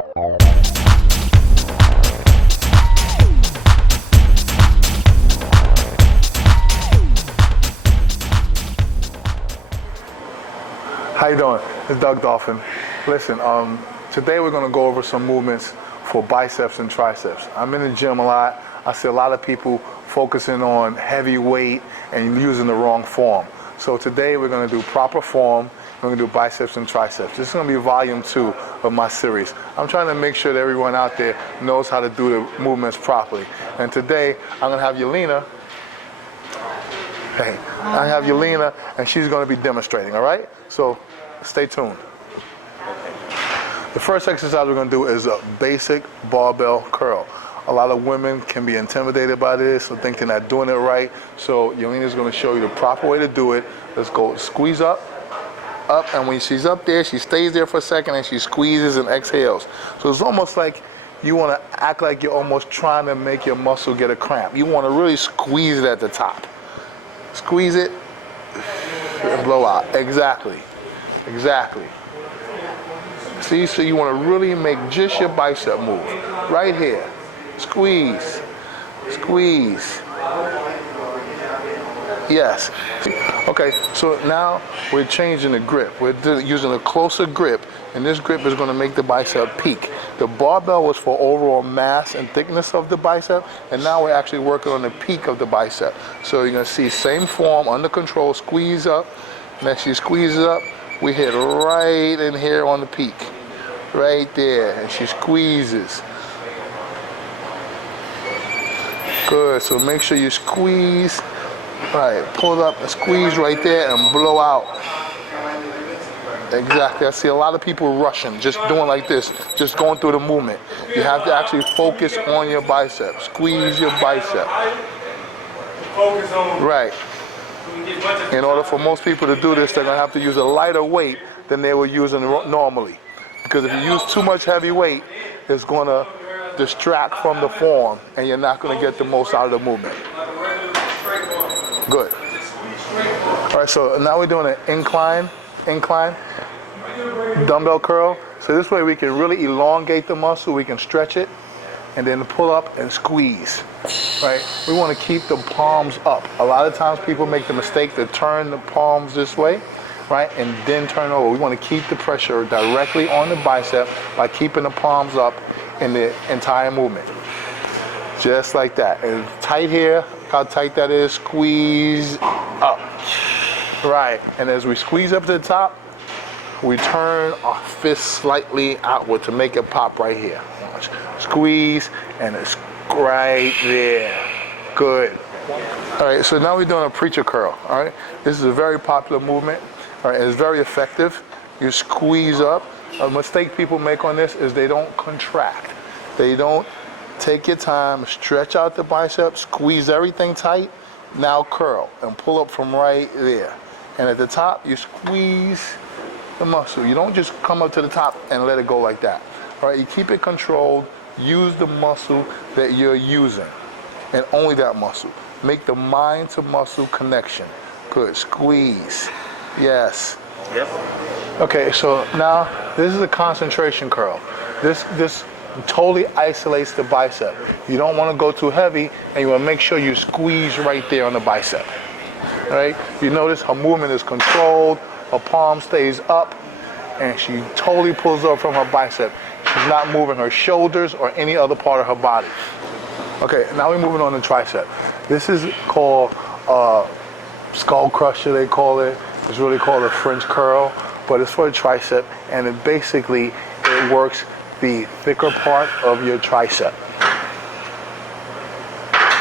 How you doing? It's Doug Dolphin. Listen, today we're going to go over some movements for biceps and triceps. I'm in the gym a lot. I see a lot of people focusing on heavy weight and using the wrong form. So today we're going to do proper form. We're going to do biceps and triceps. This is going to be volume 2 of my series. I'm trying to make sure that everyone out there knows how to do the movements properly. And today I'm going to have Yelena. Hey, I have Yelena, and she's going to be demonstrating, all right? So stay tuned. The first exercise we're going to do is a basic barbell curl. A lot of women can be intimidated by this and think they're not doing it right. So Yelena's going to show you the proper way to do it. Let's go squeeze up, and when she's up there, she stays there for a second and she squeezes and exhales. So it's almost like you want to act like you're almost trying to make your muscle get a cramp. You want to really squeeze it at the top. Squeeze it and blow out. Exactly. Exactly. See, so you want to really make just your bicep move. Right here. Squeeze. Squeeze. Yes. Okay, so now we're changing the grip. We're using a closer grip, and this grip is going to make the bicep peak. The barbell was for overall mass and thickness of the bicep, and now we're actually working on the peak of the bicep. So you're going to see same form, under control, squeeze up. Next she squeezes up, we hit right in here on the peak. Right there, and she squeezes. Good, so make sure you squeeze. Right, pull up and squeeze right there and blow out. Exactly, I see a lot of people rushing, just doing like this, just going through the movement. You have to actually focus on your bicep. Squeeze your bicep. Focus on. Right. In order for most people to do this, they're going to have to use a lighter weight than they were using normally. Because if you use too much heavy weight, it's going to distract from the form, and you're not going to get the most out of the movement. Good. All right, so now we're doing an incline dumbbell curl. So this way we can really elongate the muscle, we can stretch it, and then pull up and squeeze. Right? We want to keep the palms up. A lot of times people make the mistake to turn the palms this way, right, and then turn over. We want to keep the pressure directly on the bicep by keeping the palms up in the entire movement. Just like that. And tight here, how tight that is, squeeze up. Right, and as we squeeze up to the top, we turn our fist slightly outward to make it pop right here. Squeeze, and it's right there. Good. All right, so now we're doing a preacher curl, all right? This is a very popular movement, all right? It's very effective. You squeeze up. A mistake people make on this is they don't contract. They don't take your time, stretch out the bicep, squeeze everything tight, now curl, and pull up from right there. And at the top, you squeeze the muscle. You don't just come up to the top and let it go like that. All right, you keep it controlled. Use the muscle that you're using, and only that muscle. Make the mind to muscle connection. Good, squeeze. Yes. Yep. Okay, so now this is a concentration curl. This totally isolates the bicep. You don't want to go too heavy, and you want to make sure you squeeze right there on the bicep. All right? You notice her movement is controlled, her palm stays up, and she totally pulls up from her bicep. She's not moving her shoulders or any other part of her body. Okay, now we're moving on to tricep. This is called skull crusher, they call it. It's really called a French curl, but it's for the tricep, and it basically, it works the thicker part of your tricep.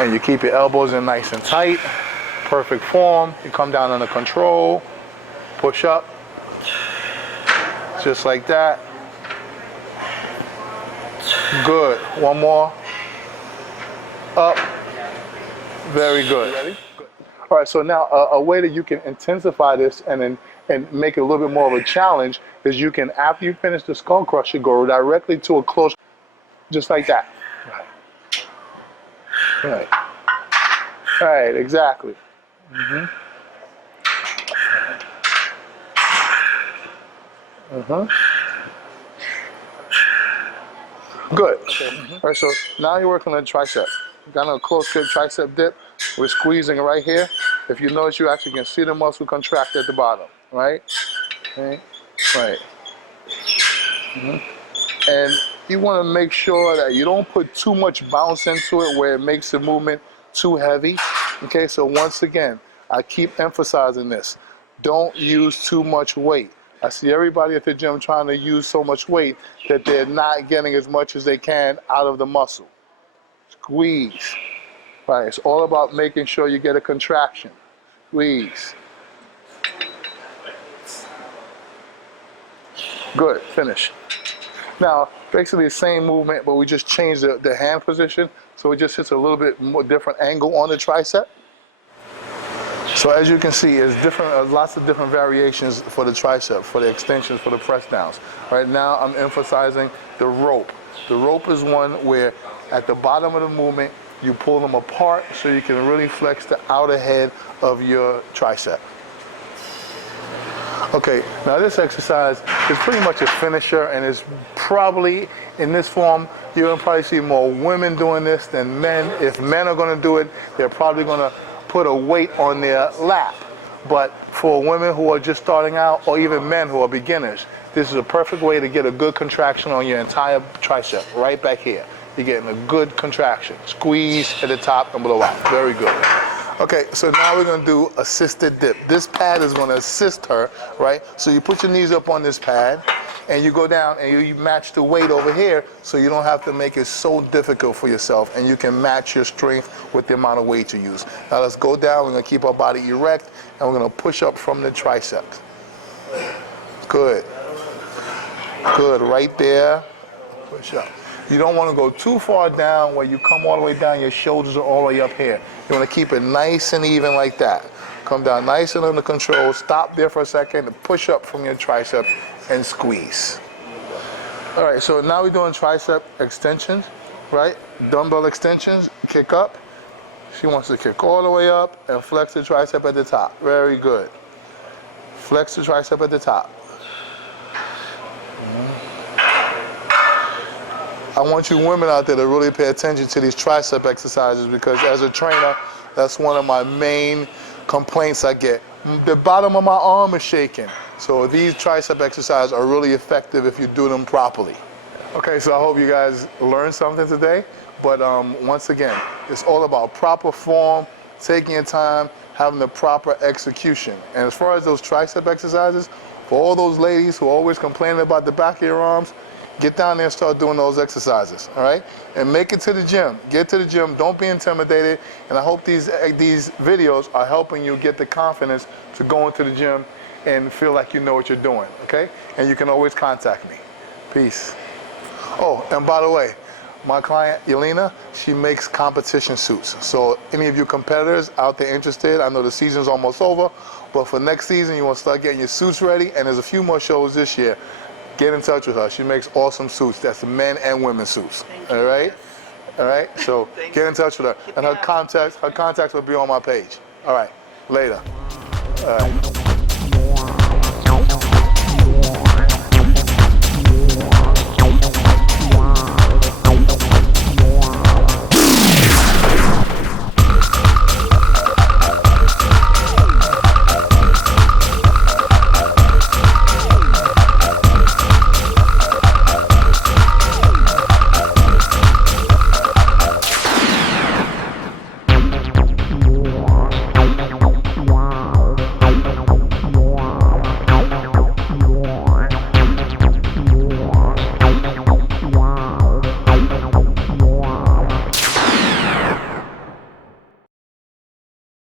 And you keep your elbows in nice and tight, perfect form. You come down under control, push up, just like that. Good. One more. Up. Very good. Ready? Good. All right, so now a way that you can intensify this and make it a little bit more of a challenge is you can, after you finish the skull crusher, go directly to a close, just like that. Right. Right, exactly. Mm-hmm. Mm-hmm. Good. All right, so now you're working on the tricep. Got a close grip tricep dip. We're squeezing right here. If you notice, you actually can see the muscle contract at the bottom, right? Okay. Right. And you want to make sure that you don't put too much bounce into it where it makes the movement too heavy. Okay, so once again, I keep emphasizing this. Don't use too much weight. I see everybody at the gym trying to use so much weight that they're not getting as much as they can out of the muscle. Squeeze. Right, it's all about making sure you get a contraction. Squeeze. Good, finish. Now, basically the same movement, but we just changed the hand position, so it just hits a little bit more different angle on the tricep. So as you can see, there's different, lots of different variations for the tricep, for the extensions, for the press downs. Right now, I'm emphasizing the rope. The rope is one where at the bottom of the movement, you pull them apart so you can really flex the outer head of your tricep. Okay, now this exercise is pretty much a finisher, and it's probably, in this form, you're gonna probably see more women doing this than men. If men are gonna do it, they're probably gonna put a weight on their lap. But for women who are just starting out, or even men who are beginners, this is a perfect way to get a good contraction on your entire tricep, right back here. You're getting a good contraction. Squeeze at the top and blow out. Very good. Okay, so now we're gonna do assisted dip. This pad is gonna assist her, right? So you put your knees up on this pad, and you go down and you match the weight over here, so you don't have to make it so difficult for yourself, and you can match your strength with the amount of weight you use. Now let's go down. We're gonna keep our body erect, and we're gonna push up from the triceps. Good. Good, right there. Push up. You don't want to go too far down where you come all the way down, your shoulders are all the way up here. You want to keep it nice and even like that. Come down nice and under control. Stop there for a second and push up from your tricep and squeeze. All right, so now we're doing tricep extensions, right? Dumbbell extensions, kick up. She wants to kick all the way up and flex the tricep at the top. Very good. Flex the tricep at the top. I want you women out there to really pay attention to these tricep exercises, because as a trainer, that's one of my main complaints I get. The bottom of my arm is shaking. So these tricep exercises are really effective if you do them properly. Okay, so I hope you guys learned something today. But once again, it's all about proper form, taking your time, having the proper execution. And as far as those tricep exercises, for all those ladies who are always complaining about the back of your arms, get down there and start doing those exercises, all right? And make it to the gym. Get to the gym. Don't be intimidated. And I hope these videos are helping you get the confidence to go into the gym and feel like you know what you're doing, okay? And you can always contact me. Peace. Oh, and by the way, my client, Yelena, she makes competition suits. So any of you competitors out there interested, I know the season's almost over, but for next season, you want to start getting your suits ready, and there's a few more shows this year. Get in touch with her. She makes awesome suits. That's the men and women suits. All right? All right? So get in touch with her. And her contacts will be on my page. All right. Later. All right.